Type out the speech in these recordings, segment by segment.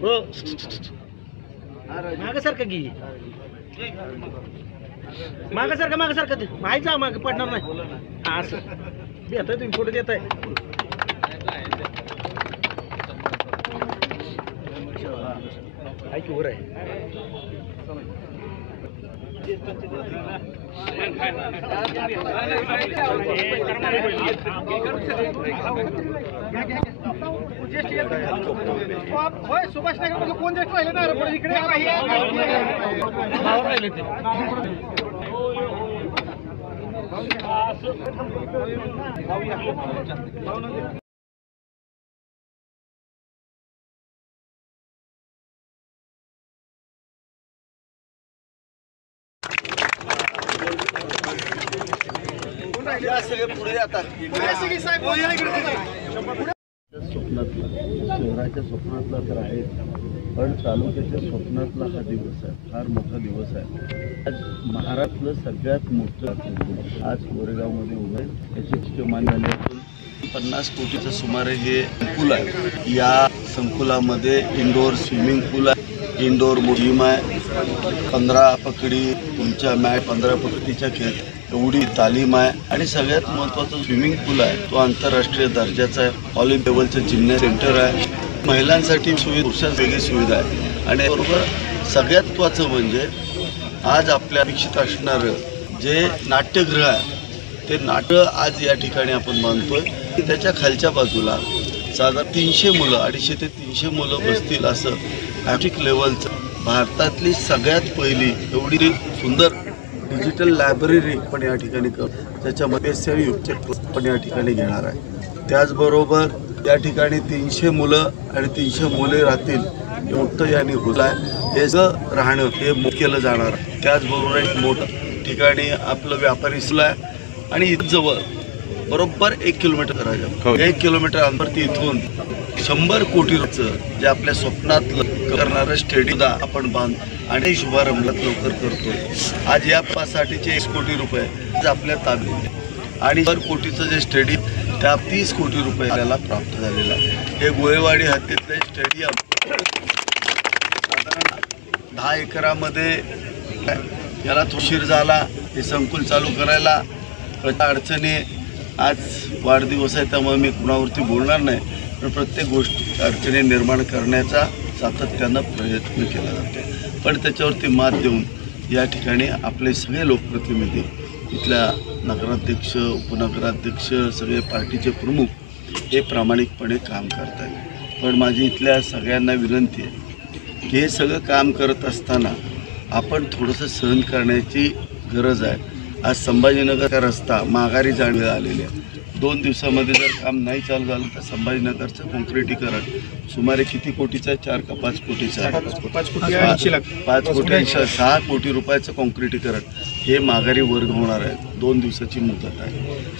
हो माग सारखं की माग सारखं माहीत जा माग पडणार नाही असं देताय तुम्ही फोटो देताय की वर आहे सुभाष नगर कोण ज्येष्ठ राहिले ना इकडे राहिले ते पुढे जातात स्वप्नातला शहराच्या स्वप्नातला तर आहे पण तालुक्याच्या स्वप्नातला हा दिवस आहे फार मोठा दिवस आहे आज महाराष्ट्रातलं सगळ्यात मोठं आज कोरेगावमध्ये उभं आहे याची मान्य झाली असून 50 कोटीचं सुमारे हे संकुल आहे या संकुलामध्ये इंडोर स्विमिंग पूल आहे इंडोर जिम आहे 15 पकडी तुमच्या मॅट 15 पकडीच्या खेळ एवढी तालीम आहे आणि सगळ्यात महत्त्वाचं स्विमिंग पूल आहे तो आंतरराष्ट्रीय दर्जाचा आहे ऑलिम्पिक लेवलचं जिम्नॅ सेंटर आहे महिलांसाठी सुविधा पुरुषांसाठी वेगळी सुविधा आहे आणि बरोबर सगळ्यात महत्त्वाचं म्हणजे आज आपल्या अपेक्षित असणारं जे नाट्यगृह आहे ते नाटक आज या ठिकाणी आपण मानतोय की त्याच्या खालच्या बाजूला साधारण 300 मुलं 250 ते 300 मुलं बसतील असं ऑलिम्पिक लेवलचं भारतातली सगळ्यात पहिली एवढी सुंदर डिजिटल लायब्ररी पण या ठिकाणी त्याच्यामध्ये युक्त पण या ठिकाणी घेणार आहे त्याचबरोबर या ठिकाणी 300 मुलं आणि 300 मुले राहतील मोठं यांनी होतं आहे हे सगळं राहणं हे केलं जाणार त्याचबरोबर एक मोठं ठिकाणी आपलं व्यापारी सुरू आहे आणि जवळ बरोबर 1 किलोमीटर करायचं 1 किलोमीटर अंतरती इथून 100 कोटीचं जे आपल्या स्वप्नातलं करणारं स्टेडियम आपण बांध आणि शुभारंभ लवकर करतोय आज या पासाठीचे 1 कोटी रुपये आज आपल्या ताब्यात आणि 100 कोटीचं जे स्टेडियम त्या 30 कोटी रुपये आपल्याला प्राप्त झालेलं आहे हे गोळेवाडी हद्दीतले स्टेडियम साधारण 10 एकरामध्ये याला उशीर झाला हे संकुल चालू करायला अडचणी आज वाढदिवस आहे त्यामुळे मी कुणावरती बोलणार नाही पण प्रत्येक गोष्टी अडचणी निर्माण करण्याचा सातत्यानं प्रयत्न केला जातो पण त्याच्यावरती मात देऊन या ठिकाणी आपले सगळे लोकप्रतिनिधी इथल्या नगराध्यक्ष उपनगराध्यक्ष सगळे पार्टीचे प्रमुख हे प्रामाणिकपणे काम करत आहेत पण माझी इथल्या सगळ्यांना विनंती आहे की हे सगळं काम करत असताना आपण थोडंसं सहन करण्याची गरज आहे आज संभाजीनगरचा रस्ता माघारी जाण वेळ आलेली आहे 2 दिवसामध्ये जर काम नाही चालू झालं तर संभाजीनगरचं कॉन्क्रिटीकरण सुमारे किती कोटीचं आहे 4 का 5 कोटीचं आहे 5 कोटी 6 कोटी रुपयाचं कॉन्क्रिटीकरण हे माघारी वर्ग होणार आहे 2 दिवसाची मुदत आहे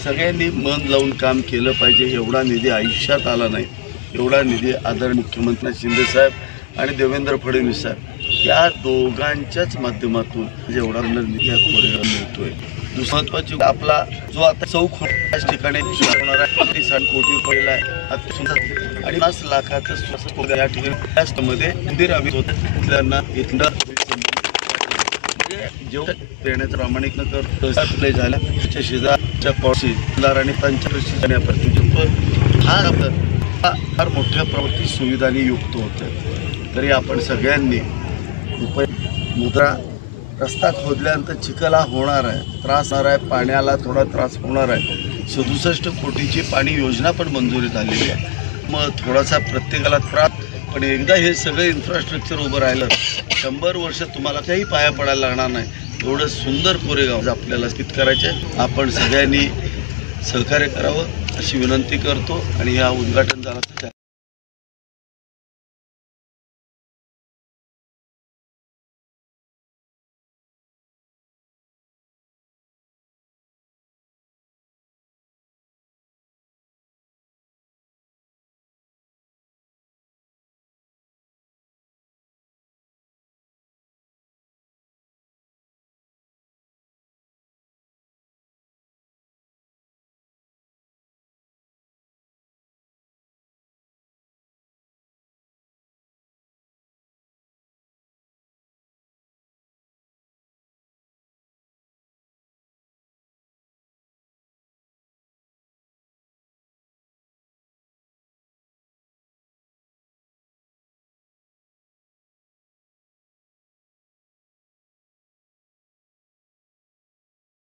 सगळ्यांनी मन लावून काम केलं पाहिजे एवढा निधी आयुष्यात आला नाही एवढा निधी आदरणीय मुख्यमंत्री शिंदेसाहेब आणि देवेंद्र फडणवीस साहेब या दोघांच्याच माध्यमातून जेवढा निधी या कोरेगाव मिळतोय दुसरी महत्त्वाची आपला जो आता चौक त्याच ठिकाणी होणारा 60 कोटी रुपयाला आहे अत्यंत आणि 50 लाखाचं या ठिकाणी त्यामध्ये मंदिर आम्ही होतं त्यांना इथलं म्हणजे जेवढं देण्याचं प्रामाणिक न कर झाला त्याच्या शेजारच्या पॉलिसीदार आणि पंचकृषी हा फार मोठ्या प्रवृत्ती सुविधांनी युक्त होतं तरी आपण सगळ्यांनी रुपये मुद्रा रस्ता खोदल्यानंतर चिखला होणार आहे त्रास होणार आहे पाण्याला थोडा त्रास होणार आहे 67 कोटीची पाणी योजना पण मंजुरी झालेली आहे मग थोडासा प्रत्येकाला त्रास पण एकदा हे सगळं इन्फ्रास्ट्रक्चर उभं राहिलं 100 वर्ष तुम्हाला काही पाया पडायला लागणार नाही एवढं सुंदर कोरेगाव आपल्याला स्थित करायचं आहे आपण सगळ्यांनी सहकार्य करावं अशी विनंती करतो आणि या उद्घाटन झालं तर